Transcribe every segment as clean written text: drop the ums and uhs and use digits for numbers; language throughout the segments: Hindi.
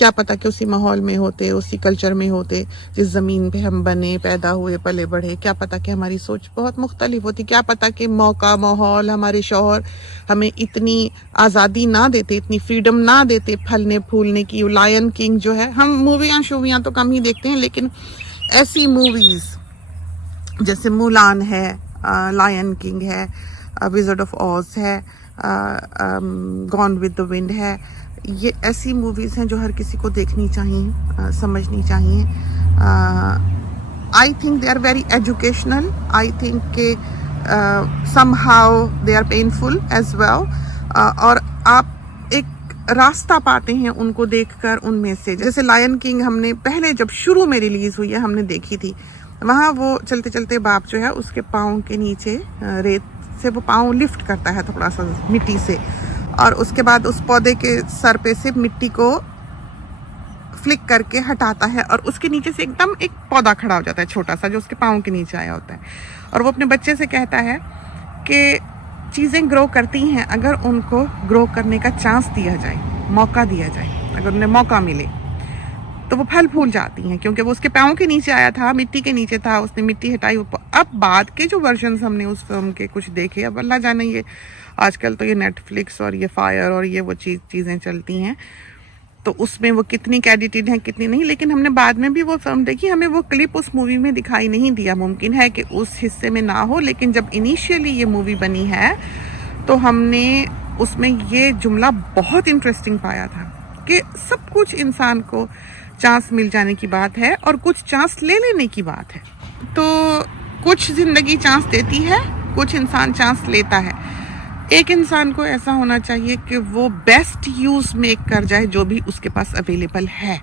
क्या पता कि उसी माहौल में होते, उसी कल्चर में होते जिस ज़मीन पे हम बने, पैदा हुए, पले बढ़े। क्या पता कि हमारी सोच बहुत मुख्तलिफ होती। क्या पता कि मौका, माहौल, हमारे शौहर हमें इतनी आज़ादी ना देते, इतनी फ्रीडम ना देते फलने फूलने की। लायन किंग जो है, हम मूवियाँ शूवियाँ तो कम ही देखते हैं, लेकिन ऐसी मूवीज़ जैसे मुलान है, लायन किंग है, विज़र्ड ऑफ ऑज है, गॉन विद द विंड है, ये ऐसी मूवीज़ हैं जो हर किसी को देखनी चाहिए, समझनी चाहिए। I think they are very educational. I think के somehow they are painful as well. और आप एक रास्ता पाते हैं उनको देखकर उनमें से। जैसे लायन किंग हमने पहले जब शुरू में रिलीज़ हुई है हमने देखी थी, वहाँ वो चलते चलते बाप जो है उसके पाँव के नीचे रेत से वो पाँव लिफ्ट करता है थोड़ा सा मिट्टी से, और उसके बाद उस पौधे के सर पे से मिट्टी को फ्लिक करके हटाता है और उसके नीचे से एकदम एक पौधा खड़ा हो जाता है छोटा सा, जो उसके पाँव के नीचे आया होता है। और वो अपने बच्चे से कहता है कि चीज़ें ग्रो करती हैं अगर उनको ग्रो करने का चांस दिया जाए, मौका दिया जाए। अगर उन्हें मौका मिले तो वो फल फूल जाती हैं, क्योंकि वो उसके पाँव के नीचे आया था, मिट्टी के नीचे था, उसने मिट्टी हटाई। अब बाद के जो वर्जन्स हमने उस फिल्म के कुछ देखे, अब अल्लाह जाने ये आजकल तो ये नेटफ्लिक्स और ये फायर और ये वो चीज़ें चलती हैं, तो उसमें वो कितनी एडिटेड हैं कितनी नहीं, लेकिन हमने बाद में भी वो फिल्म देखी, हमें वो क्लिप उस मूवी में दिखाई नहीं दिया। मुमकिन है कि उस हिस्से में ना हो, लेकिन जब इनिशियली ये मूवी बनी है तो हमने उसमें ये जुमला बहुत इंटरेस्टिंग पाया था कि सब कुछ इंसान को चांस मिल जाने की बात है और कुछ चांस ले लेने की बात है। तो कुछ ज़िंदगी चांस देती है, कुछ इंसान चांस लेता है। एक इंसान को ऐसा होना चाहिए कि वो बेस्ट यूज़ मेक कर जाए जो भी उसके पास अवेलेबल है।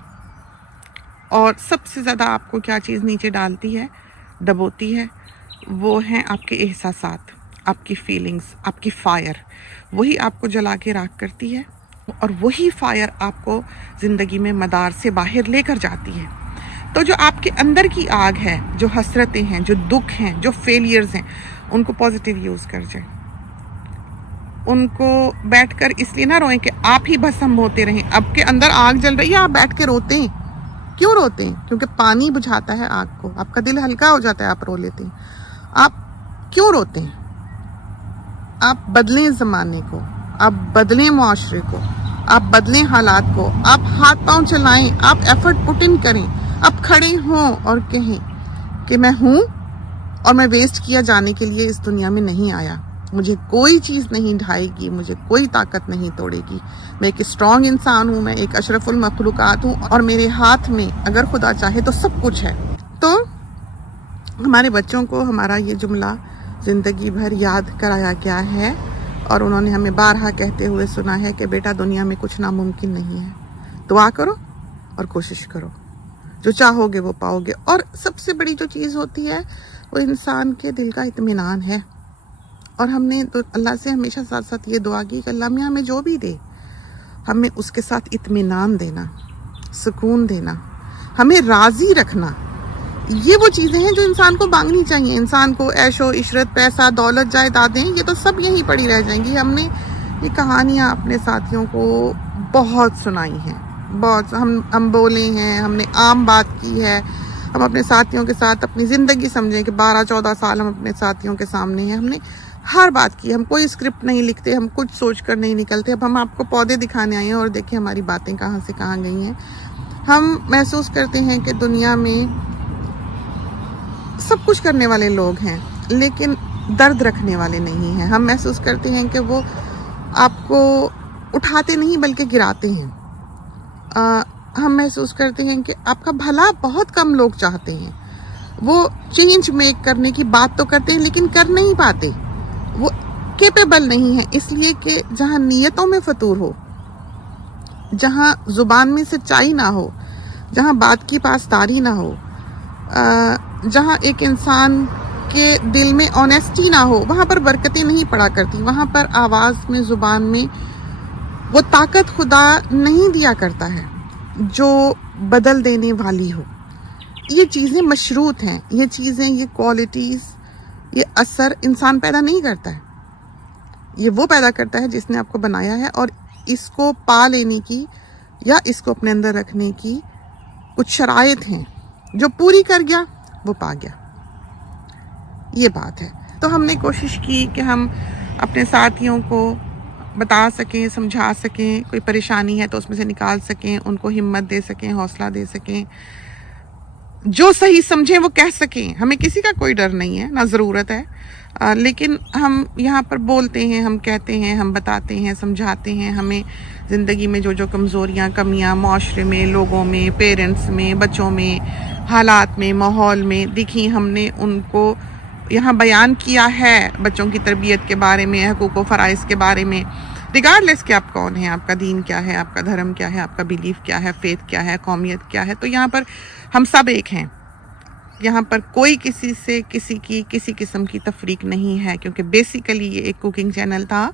और सबसे ज़्यादा आपको क्या चीज़ नीचे डालती है, दबोती है, वो हैं आपके एहसासात, आपकी फीलिंग्स, आपकी फायर। वही आपको जला के राख करती है और वही फायर आपको ज़िंदगी में मदार से बाहर लेकर जाती है। तो जो आपके अंदर की आग है, जो हसरतें हैं, जो दुख हैं, जो फेलियर्स हैं, उनको पॉजिटिव यूज़ कर जाए। उनको बैठकर इसलिए ना रोएं कि आप ही भस्म होते रहें। आपके अंदर आग जल रही है, आप बैठ के रोते हैं। क्यों रोते हैं? क्योंकि पानी बुझाता है आग को, आपका दिल हल्का हो जाता है, आप रो लेते हैं। आप क्यों रोते हैं? आप बदलें ज़माने को, आप बदलें मुआशरे को, आप बदलें हालात को, आप हाथ पांव चलाएं, आप एफर्ट पुट इन करें, आप खड़े हों और कहें कि मैं हूँ और मैं वेस्ट किया जाने के लिए इस दुनिया में नहीं आया। मुझे कोई चीज़ नहीं ढाएगी, मुझे कोई ताकत नहीं तोड़ेगी। मैं एक स्ट्रॉन्ग इंसान हूँ, मैं एक अशरफुल मखलूक़ात हूँ और मेरे हाथ में अगर खुदा चाहे तो सब कुछ है। तो हमारे बच्चों को हमारा ये जुमला ज़िंदगी भर याद कराया गया है और उन्होंने हमें बारहा कहते हुए सुना है कि बेटा दुनिया में कुछ नामुमकिन नहीं है। दुआ करो और कोशिश करो, जो चाहोगे वो पाओगे। और सबसे बड़ी जो चीज़ होती है वो इंसान के दिल का इत्मीनान है। और हमने तो अल्लाह से हमेशा साथ साथ ये दुआ की कि अल्लाह मियाँ हमें जो भी दे, हमें उसके साथ इत्मीनान देना, सुकून देना, हमें राज़ी रखना। ये वो चीज़ें हैं जो इंसान को मांगनी चाहिए। इंसान को ऐशो इशरत, पैसा, दौलत, जायदादें, ये तो सब यहीं पड़ी रह जाएंगी। हमने ये कहानियाँ अपने साथियों को बहुत सुनाई हैं, बहुत हम बोले हैं, हमने आम बात की है। हम अपने साथियों के साथ अपनी ज़िंदगी समझें कि 12-14 साल हम अपने साथियों के सामने हैं, हमने हर बात की। हम कोई स्क्रिप्ट नहीं लिखते, हम कुछ सोच कर नहीं निकलते। अब हम आपको पौधे दिखाने आए हैं और देखिए हमारी बातें कहाँ से कहाँ गई हैं। हम महसूस करते हैं कि दुनिया में सब कुछ करने वाले लोग हैं, लेकिन दर्द रखने वाले नहीं हैं। हम महसूस करते हैं कि वो आपको उठाते नहीं बल्कि गिराते हैं। हम महसूस करते हैं कि आपका भला बहुत कम लोग चाहते हैं। वो चेंज मेक करने की बात तो करते हैं लेकिन कर नहीं पाते, वो केपेबल नहीं है। इसलिए कि जहाँ नीयतों में फतूर हो, जहाँ ज़ुबान में सच्चाई ना हो, जहाँ बात की पासदारी ना हो, जहाँ एक इंसान के दिल में ऑनेस्टी ना हो, वहाँ पर बरकतें नहीं पड़ा करती। वहाँ पर आवाज़ में, ज़ुबान में वो ताकत खुदा नहीं दिया करता है जो बदल देने वाली हो। ये चीज़ें मशरूत हैं, ये चीज़ें, ये क्वालिटीज़, ये असर इंसान पैदा नहीं करता है। ये वो पैदा करता है जिसने आपको बनाया है, और इसको पा लेने की या इसको अपने अंदर रखने की कुछ शराइत हैं, जो पूरी कर गया वो पा गया। ये बात है। तो हमने कोशिश की कि हम अपने साथियों को बता सकें, समझा सकें, कोई परेशानी है तो उसमें से निकाल सकें, उनको हिम्मत दे सकें, हौसला दे सकें, जो सही समझें वो कह सकें। हमें किसी का कोई डर नहीं है, ना ज़रूरत है, लेकिन हम यहाँ पर बोलते हैं, हम कहते हैं, हम बताते हैं, समझाते हैं। हमें ज़िंदगी में जो जो कमज़ोरियाँ, कमियाँ माशरे में, लोगों में, पेरेंट्स में, बच्चों में, हालात में, माहौल में दिखी, हमने उनको यहाँ बयान किया है। बच्चों की तरबियत के बारे में, हकूक़ व फ़राइज़ के बारे में, रिगार्डलेस कि आप कौन हैं, आपका दीन क्या है, आपका धर्म क्या है, आपका बिलीफ क्या है, फेथ क्या है, कौमियत क्या है। तो यहाँ पर हम सब एक हैं। यहाँ पर कोई किसी से किसी किस्म की तफरीक नहीं है, क्योंकि बेसिकली ये एक कुकिंग चैनल था।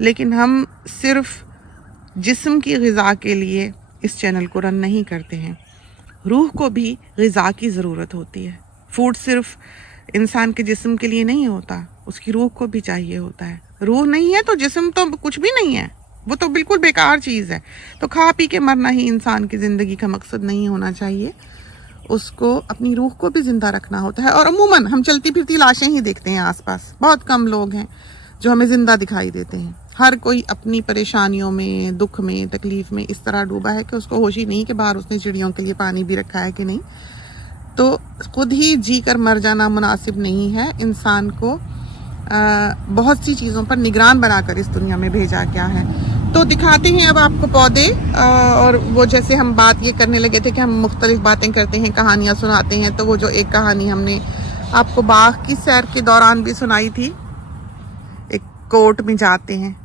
लेकिन हम सिर्फ जिस्म की ग़िज़ा के लिए इस चैनल को रन नहीं करते हैं, रूह को भी ग़िज़ा की ज़रूरत होती है। फूड सिर्फ इंसान के जिस्म के लिए नहीं होता, उसकी रूह को भी चाहिए होता है। रूह नहीं है तो जिस्म तो कुछ भी नहीं है, वो तो बिल्कुल बेकार चीज़ है। तो खा पी के मरना ही इंसान की ज़िंदगी का मकसद नहीं होना चाहिए, उसको अपनी रूह को भी ज़िंदा रखना होता है। और अमूमन हम चलती फिरती लाशें ही देखते हैं आसपास, बहुत कम लोग हैं जो हमें ज़िंदा दिखाई देते हैं। हर कोई अपनी परेशानियों में, दुख में, तकलीफ़ में इस तरह डूबा है कि उसको होश ही नहीं कि बाहर उसने चिड़ियों के लिए पानी भी रखा है कि नहीं। तो खुद ही जी कर मर जाना मुनासिब नहीं है। इंसान को बहुत सी चीज़ों पर निगरान बनाकर इस दुनिया में भेजा गया है। तो दिखाते हैं अब आपको पौधे, और वो जैसे हम बात ये करने लगे थे कि हम मुख्तलिफ बातें करते हैं, कहानियाँ सुनाते हैं। तो वो जो एक कहानी हमने आपको बाग की सैर के दौरान भी सुनाई थी। एक कोर्ट में जाते हैं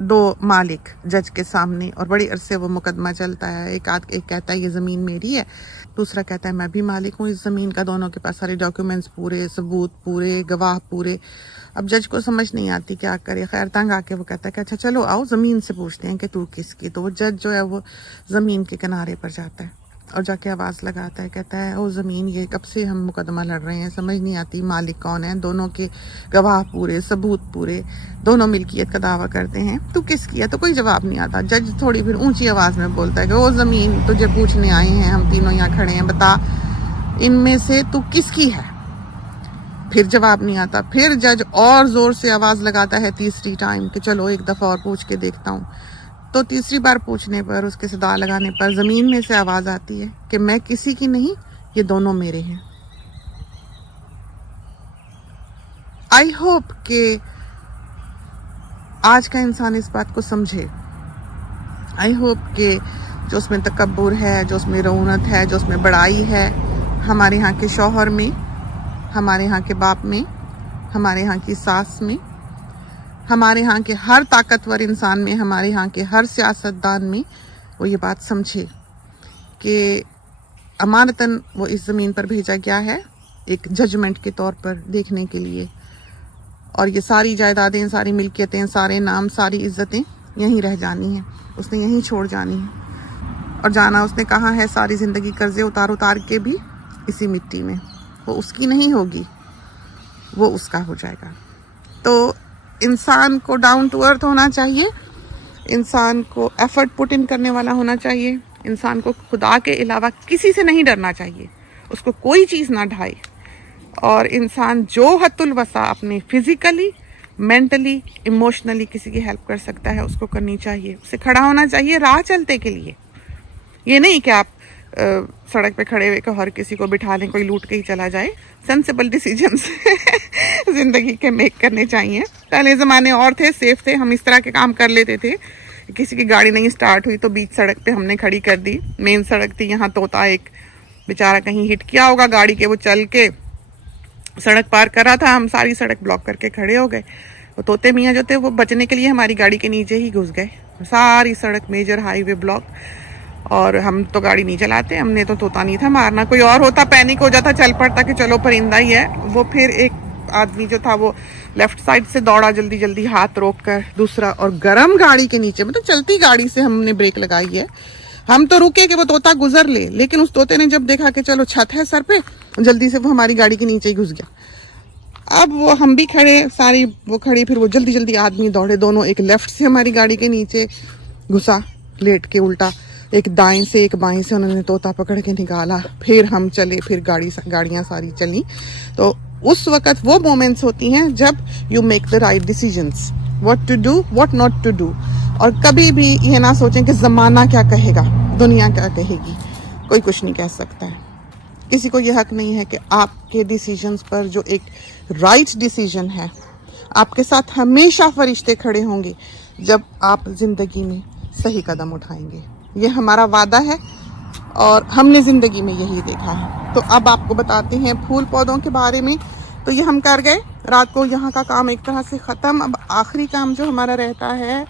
दो मालिक जज के सामने, और बड़ी अरसे वो मुकदमा चलता है। एक कहता है ये ज़मीन मेरी है, दूसरा कहता है मैं भी मालिक हूँ इस ज़मीन का। दोनों के पास सारे डॉक्यूमेंट्स पूरे, सबूत पूरे, गवाह पूरे। अब जज को समझ नहीं आती क्या करे। खैर तंग आके वो कहता है कि अच्छा चलो आओ ज़मीन से पूछते हैं कि तू किसकी। तो वो जज जो है वो ज़मीन के किनारे पर जाता है और जाके आवाज़ लगाता है, कहता है ओ ज़मीन, ये कब से हम मुकदमा लड़ रहे हैं, समझ नहीं आती मालिक कौन है। दोनों के गवाह पूरे, सबूत पूरे, दोनों मिल्कियत का दावा करते हैं, तू किसकी है। तो कोई जवाब नहीं आता। जज थोड़ी फिर ऊंची आवाज़ में बोलता है कि ओ ज़मीन, तुझे पूछने आए हैं, हम तीनों यहाँ खड़े हैं, बता इनमें से तू किसकी है। फिर जवाब नहीं आता। फिर जज और ज़ोर से आवाज़ लगाता है तीसरी टाइम कि चलो एक दफ़ा और पूछ के देखता हूँ। तो तीसरी बार पूछने पर, उसके सदा लगाने पर ज़मीन में से आवाज़ आती है कि मैं किसी की नहीं, ये दोनों मेरे हैं। आई होप कि आज का इंसान इस बात को समझे। आई होप कि जो उसमें तकब्बुर है, जो उसमें रऊनत है, जो उसमें बड़ाई है, हमारे यहाँ के शौहर में, हमारे यहाँ के बाप में, हमारे यहाँ की सास में, हमारे यहाँ के हर ताकतवर इंसान में, हमारे यहाँ के हर सियासतदान में वो ये बात समझे कि अमानतन वो इस ज़मीन पर भेजा गया है एक जजमेंट के तौर पर देखने के लिए। और ये सारी जायदादें, सारी मिल्कियतें, सारे नाम, सारी इज़्ज़तें यहीं रह जानी हैं, उसने यहीं छोड़ जानी है। और जाना उसने कहाँ है, सारी ज़िंदगी कर्ज़े उतार उतार के भी इसी मिट्टी में। वो उसकी नहीं होगी, वो उसका हो जाएगा। तो इंसान को डाउन टू अर्थ होना चाहिए, इंसान को एफर्ट पुट इन करने वाला होना चाहिए, इंसान को खुदा के अलावा किसी से नहीं डरना चाहिए, उसको कोई चीज़ ना ढाए। और इंसान जो हद्दुल वसा अपने फिज़िकली, मेंटली, इमोशनली किसी की हेल्प कर सकता है उसको करनी चाहिए। उसे खड़ा होना चाहिए राह चलते के लिए। ये नहीं कि आप सड़क पे खड़े हुए हर किसी को बिठा लें, कोई लूट के ही चला जाए। सेंसिबल डिसीजंस ज़िंदगी के मेक करने चाहिए। पहले ज़माने और थे, सेफ थे, हम इस तरह के काम कर लेते थे। किसी की गाड़ी नहीं स्टार्ट हुई तो बीच सड़क पे हमने खड़ी कर दी। मेन सड़क थी, यहाँ तोता एक बेचारा कहीं हिट किया होगा गाड़ी के, वो चल के सड़क पार कर रहा था, हम सारी सड़क ब्लॉक करके खड़े हो गए। वो तोते मियाँ जो थे वो बचने के लिए हमारी गाड़ी के नीचे ही घुस गए, सारी सड़क, मेजर हाईवे ब्लॉक। और हम तो गाड़ी नहीं चलाते, हमने तो तोता नहीं था मारना, कोई और होता पैनिक हो जाता, चल पड़ता कि चलो परिंदा ही है। वो फिर एक आदमी जो था वो लेफ्ट साइड से दौड़ा जल्दी जल्दी, हाथ रोक कर, दूसरा और गरम गाड़ी के नीचे, मतलब चलती गाड़ी से हमने ब्रेक लगाई है। हम तो रुके कि वो तोता गुजर ले, लेकिन उस तोते ने जब देखा कि चलो छत है सर पे, जल्दी से वो हमारी गाड़ी के नीचे ही घुस गया। अब वो हम भी खड़े, सारी वो खड़ी, फिर वो जल्दी जल्दी आदमी दौड़े, दोनों, एक लेफ्ट से हमारी गाड़ी के नीचे घुसा लेट के उल्टा, एक दाएं से एक बाएं से उन्होंने तोता पकड़ के निकाला, फिर हम चले, फिर गाड़ियाँ सारी चली। तो उस वक़्त वो मोमेंट्स होती हैं जब you make the right decisions, what to do, what not to do. और कभी भी ये ना सोचें कि ज़माना क्या कहेगा, दुनिया क्या कहेगी, कोई कुछ नहीं कह सकता है। किसी को ये हक नहीं है कि आपके डिसीजंस पर, जो एक राइट डिसीजन है, आपके साथ हमेशा फरिश्ते खड़े होंगे जब आप ज़िंदगी में सही कदम उठाएंगे। ये हमारा वादा है और हमने ज़िंदगी में यही देखा है। तो अब आपको बताते हैं फूल पौधों के बारे में। तो ये हम कर गए, रात को यहाँ का काम एक तरह से ख़त्म। अब आखिरी काम जो हमारा रहता है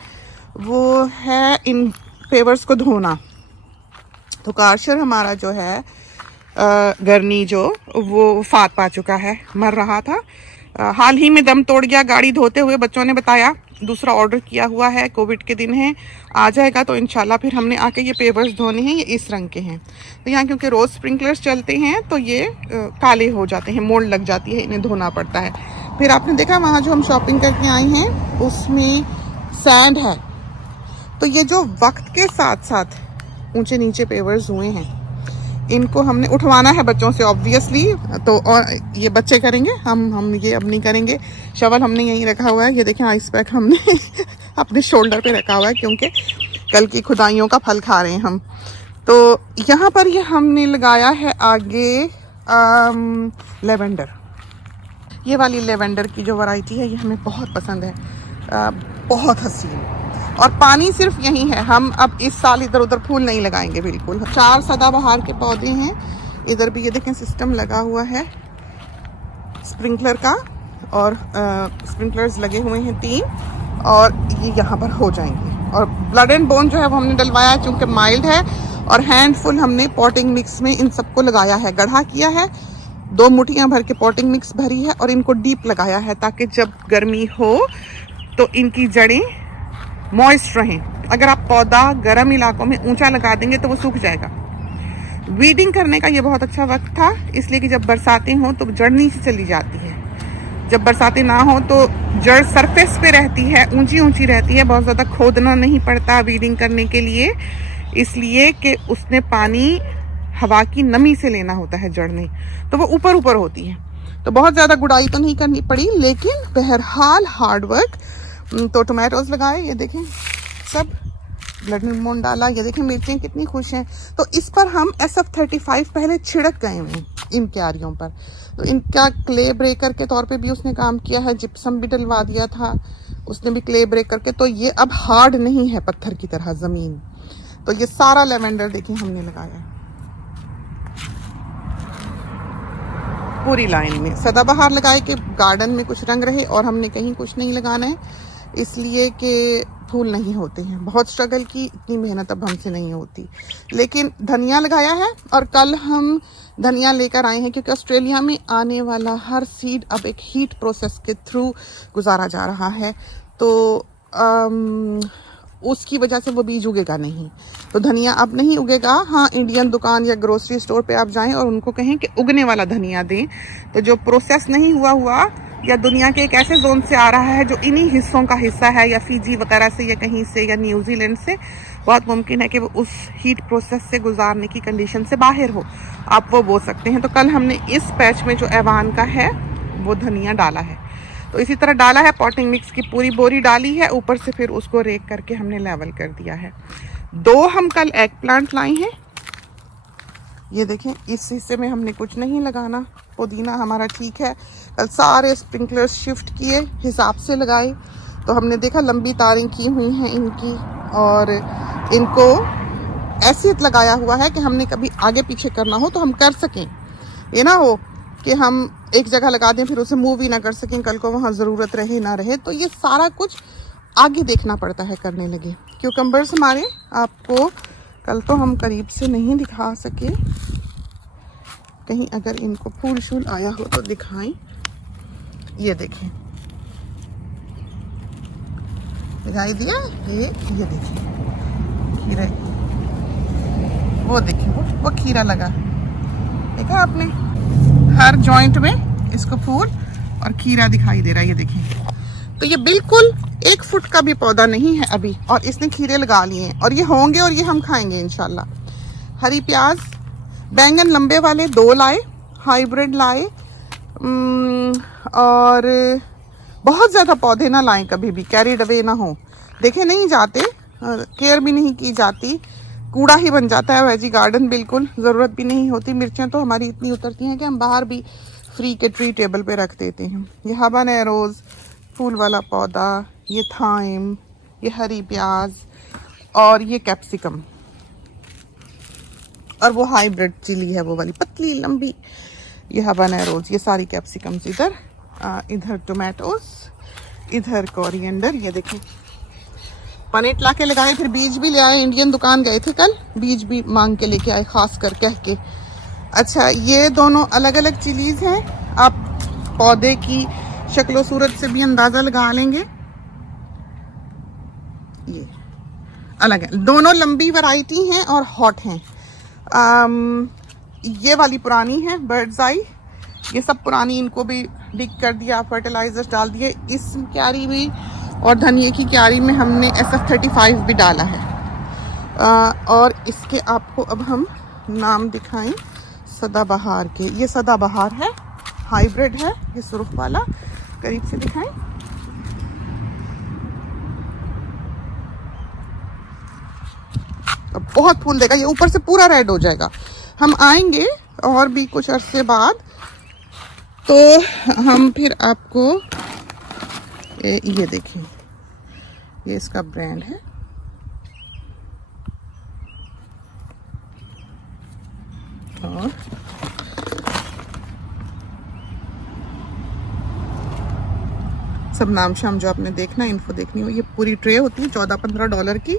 वो है इन पेवर्स को धोना। तो कारशर हमारा जो है गर्नी जो वो फात पा चुका है, मर रहा था, हाल ही में दम तोड़ गया गाड़ी धोते हुए। बच्चों ने बताया दूसरा ऑर्डर किया हुआ है, कोविड के दिन है, आ जाएगा तो इंशाल्लाह फिर हमने आके ये पेवर्स धोने हैं। ये इस रंग के हैं, तो यहाँ क्योंकि रोज़ स्प्रिंकलर्स चलते हैं तो ये काले हो जाते हैं, मोड़ लग जाती है, इन्हें धोना पड़ता है। फिर आपने देखा वहाँ जो हम शॉपिंग करके आए हैं उसमें सैंड है। तो ये जो वक्त के साथ साथ ऊंचे नीचे पेवर्स हुए हैं, इनको हमने उठवाना है बच्चों से ऑब्वियसली। तो और ये बच्चे करेंगे, हम ये अब नहीं करेंगे। शवल हमने यहीं रखा हुआ है, ये देखें आइस पैक हमने अपने शोल्डर पे रखा हुआ है क्योंकि कल की खुदाइयों का फल खा रहे हैं हम। तो यहाँ पर ये हमने लगाया है आगे लेवेंडर। ये वाली लेवेंडर की जो वैरायटी है ये हमें बहुत पसंद है, बहुत हसीन। और पानी सिर्फ यही है, हम अब इस साल इधर उधर फूल नहीं लगाएंगे बिल्कुल। 4 सदाबहार के पौधे हैं, इधर भी ये देखें सिस्टम लगा हुआ है स्प्रिंकलर का, और स्प्रिंकलर्स लगे हुए हैं 3, और ये यहाँ पर हो जाएंगे। और ब्लड एंड बोन जो है वो हमने डलवाया है चूँकि माइल्ड है, और हैंडफुल हमने पॉटिंग मिक्स में इन सबको लगाया है, गढ़ा किया है, 2 मुठियाँ भर के पॉटिंग मिक्स भरी है और इनको डीप लगाया है ताकि जब गर्मी हो तो इनकी जड़ें मॉइस्ट रहें। अगर आप पौधा गर्म इलाकों में ऊंचा लगा देंगे तो वो सूख जाएगा। वीडिंग करने का ये बहुत अच्छा वक्त था, इसलिए कि जब बरसातें हों तो जड़ नीचे चली जाती है, जब बरसातें ना हो तो जड़ सरफेस पे रहती है, ऊंची ऊंची रहती है, बहुत ज़्यादा खोदना नहीं पड़ता वीडिंग करने के लिए, इसलिए कि उसने पानी हवा की नमी से लेना होता है जड़ ने, तो वो ऊपर ऊपर होती है। तो बहुत ज़्यादा गुड़ाई तो नहीं करनी पड़ी, लेकिन बहरहाल हार्ड वर्क। तो टोमेटोज लगाए, ये देखें सब ब्लड मोन डाला, ये देखें मिर्चें कितनी खुश हैं। तो इस पर हम SF35 पहले छिड़क गए हैं इन क्यारियों पर। तो इनका क्ले ब्रेकर के तौर पे भी उसने काम किया है, जिप्सम भी डलवा दिया था उसने भी क्ले ब्रेकर के। तो ये अब हार्ड नहीं है पत्थर की तरह ज़मीन। तो ये सारा लेवेंडर देखिए हमने लगाया पूरी लाइन में। सदाबहार लगाए कि गार्डन में कुछ रंग रहे, और हमने कहीं कुछ नहीं लगाना है इसलिए कि फूल नहीं होते हैं। बहुत स्ट्रगल की, इतनी मेहनत अब हमसे नहीं होती। लेकिन धनिया लगाया है, और कल हम धनिया लेकर आए हैं क्योंकि ऑस्ट्रेलिया में आने वाला हर सीड अब एक हीट प्रोसेस के थ्रू गुजारा जा रहा है, तो उसकी वजह से वो बीज उगेगा नहीं। तो धनिया अब नहीं उगेगा। हाँ, इंडियन दुकान या ग्रोसरी स्टोर पे आप जाएं और उनको कहें कि उगने वाला धनिया दें, तो जो प्रोसेस नहीं हुआ या दुनिया के एक ऐसे जोन से आ रहा है जो इन्हीं हिस्सों का हिस्सा है, या फिजी वगैरह से, या कहीं से, या न्यूजीलैंड से, बहुत मुमकिन है कि वो उस हीट प्रोसेस से गुजारने की कंडीशन से बाहर हो, आप वो बो सकते हैं। तो कल हमने इस पैच में जो एवान का है वो धनिया डाला है। तो इसी तरह डाला है, पॉटिंग मिक्स की पूरी बोरी डाली है, ऊपर से फिर उसको रेक करके हमने लेवल कर दिया है। 2 हम कल एग प्लांट लाई हैं, ये देखें इस हिस्से में हमने कुछ नहीं लगाना, पुदीना हमारा ठीक है। कल सारे स्प्रिंकलर्स शिफ्ट किए, हिसाब से लगाए, तो हमने देखा लंबी तारें की हुई हैं इनकी, और इनको ऐसे लगाया हुआ है कि हमने कभी आगे पीछे करना हो तो हम कर सकें, ये ना हो कि हम एक जगह लगा दें फिर उसे मूव ही ना कर सकें, कल को वहाँ ज़रूरत रहे ना रहे। तो ये सारा कुछ आगे देखना पड़ता है करने लगे। क्यूकम्बर्स हमारे आपको कल तो हम करीब से नहीं दिखा सके, कहीं अगर इनको फूल शूल आया हो तो दिखाएं। ये देखें, दिखाई दिया? ये देखिए खीरा, वो देखिए वो खीरा लगा, देखा आपने? हर जॉइंट में इसको फूल और खीरा दिखाई दे रहा है, ये देखिए। तो ये बिल्कुल 1 फुट का भी पौधा नहीं है अभी, और इसने खीरे लगा लिए हैं और ये होंगे और ये हम खाएंगे इंशाल्लाह। हरी प्याज, बैंगन लंबे वाले 2 लाए, हाइब्रिड लाए, और बहुत ज़्यादा पौधे ना लाएं, कभी भी कैरिड अवे ना हो। देखे नहीं जाते, केयर भी नहीं की जाती, कूड़ा ही बन जाता है वेजी गार्डन, बिल्कुल ज़रूरत भी नहीं होती। मिर्चें तो हमारी इतनी उतरती हैं कि हम बाहर भी फ्री के ट्री टेबल पे रख देते हैं। ये हाबानेरोज फूल वाला पौधा, ये थाइम, ये हरी प्याज, और ये कैप्सिकम, और वो हाइब्रिड चिली है वो वाली पतली लंबी, ये हाबानेरोज, ये सारी कैप्सिकम्स इधर, इधर टोमेटोज, इधर कोरिएंडर। ये देखें पनेट ला के लगाए, फिर बीज भी ले आए। इंडियन दुकान गए थे कल, बीज भी मांग के लेके आए खास कर कह के। अच्छा, ये दोनों अलग अलग चिलीज हैं, आप पौधे की शक्लो सूरत से भी अंदाजा लगा लेंगे। ये अलग है, दोनों लंबी वैरायटी हैं और हॉट हैं। ये वाली पुरानी है बर्ड्स आई, ये सब पुरानी, इनको भी डिग कर दिया, फर्टिलाइजर्स डाल दिए। इस क्यारी में और धनिए की क्यारी में हमने SF35 भी डाला है। और इसके आपको अब हम नाम दिखाएं सदाबहार के। ये सदाबहार है, हाइब्रिड है, ये सुर्ख वाला, करीब से दिखाएं। अब बहुत फूल देगा, ये ऊपर से पूरा रेड हो जाएगा। हम आएंगे और भी कुछ अरसे बाद, तो हम फिर आपको ये देखिए, ये इसका ब्रांड है। और सब नाम शाम जो आपने देखना, इन्फो देखनी हो, ये पूरी ट्रे होती है $14-15 की।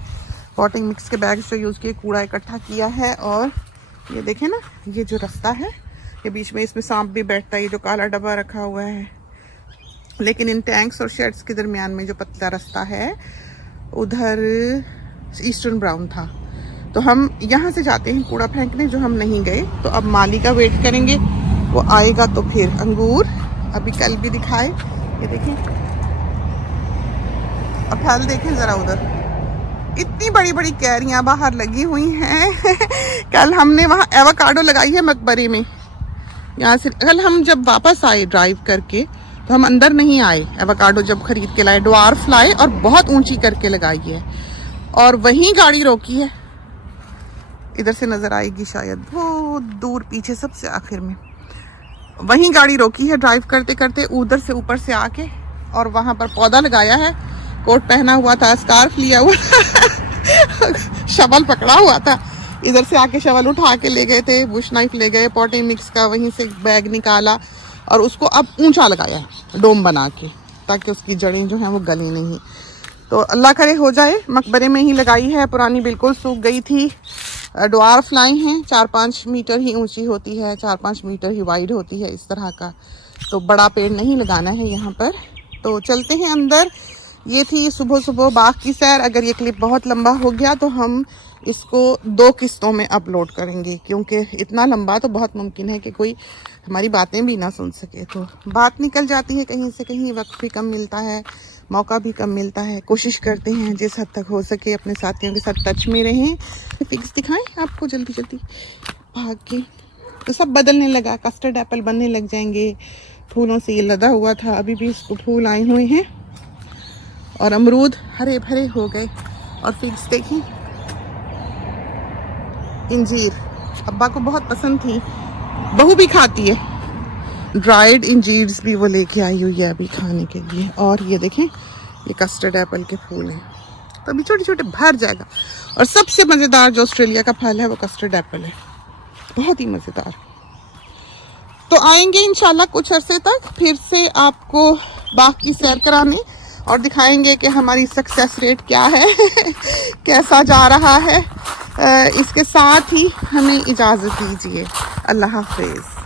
पॉटिंग मिक्स के बैग जो यूज़ किए, कूड़ा इकट्ठा किया है। और ये देखें ना, ये जो रास्ता है, ये बीच में इसमें सांप भी बैठता है, ये जो काला डब्बा रखा हुआ है। लेकिन इन टैंक्स और शेड्स के दरमियान में जो पतला रास्ता है, उधर ईस्टर्न ब्राउन था। तो हम यहाँ से जाते हैं कूड़ा फेंकने, जो हम नहीं गए। तो अब माली का वेट करेंगे, वो आएगा तो फिर। अंगूर अभी कल भी दिखाए, ये देखें। और फल देखें ज़रा उधर, इतनी बड़ी बड़ी कैरियाँ बाहर लगी हुई हैं। कल हमने वहाँ एवोकाडो लगाई है मकबरे में। यहाँ से कल हम जब वापस आए ड्राइव करके, तो हम अंदर नहीं आए। एवोकाडो जब खरीद के लाए, ड्वार्फ लाए और बहुत ऊंची करके लगाई है, और वहीं गाड़ी रोकी है। इधर से नजर आएगी शायद, बहुत दूर पीछे सबसे आखिर में, वहीं गाड़ी रोकी है ड्राइव करते करते, उधर से ऊपर से आके, और वहां पर पौधा लगाया है। कोट पहना हुआ था, स्कार्फ लिया हुआ शवल पकड़ा हुआ था। इधर से आके शवल उठा के ले गए थे, बुश नाइफ ले गए, पॉटिंग मिक्स का वहीं से बैग निकाला और उसको अब ऊंचा लगाया है डोम बना के, ताकि उसकी जड़ें जो हैं वो गले नहीं। तो अल्लाह करे हो जाए। मकबरे में ही लगाई है, पुरानी बिल्कुल सूख गई थी। ड्वार्फ लाई हैं, 4-5 मीटर ही ऊंची होती है, 4-5 मीटर ही वाइड होती है, इस तरह का। तो बड़ा पेड़ नहीं लगाना है यहाँ पर। तो चलते हैं अंदर। ये थी सुबह सुबह बाग की सैर। अगर ये क्लिप बहुत लंबा हो गया तो हम इसको 2 किस्तों में अपलोड करेंगे, क्योंकि इतना लंबा तो बहुत मुमकिन है कि कोई हमारी बातें भी ना सुन सके। तो बात निकल जाती है कहीं से कहीं, वक्त भी कम मिलता है, मौका भी कम मिलता है। कोशिश करते हैं जिस हद तक हो सके अपने साथियों के साथ टच में रहें। फिक्स दिखाएं आपको जल्दी जल्दी भाग के। तो सब बदलने लगा, कस्टर्ड एप्पल बनने लग जाएंगे। फूलों से ये लदा हुआ था, अभी भी इसको फूल आए हुए हैं, और अमरूद हरे भरे हो गए। और फिग्स देखें, इंजीर अब्बा को बहुत पसंद थी, बहू भी खाती है। ड्राइड इंजीर्स भी वो लेके आई हुई है अभी खाने के लिए। और ये देखें, ये कस्टर्ड एप्पल के फूल हैं, तो अभी छोटे छोटे भर जाएगा। और सबसे मज़ेदार जो ऑस्ट्रेलिया का फल है वो कस्टर्ड एप्पल है, बहुत ही मज़ेदार। तो आएंगे इंशाल्लाह कुछ अरसे तक फिर से आपको बाग की सैर कराने, और दिखाएंगे कि हमारी सक्सेस रेट क्या है कैसा जा रहा है। इसके साथ ही हमें इजाज़त दीजिए। अल्लाह हाफिज़।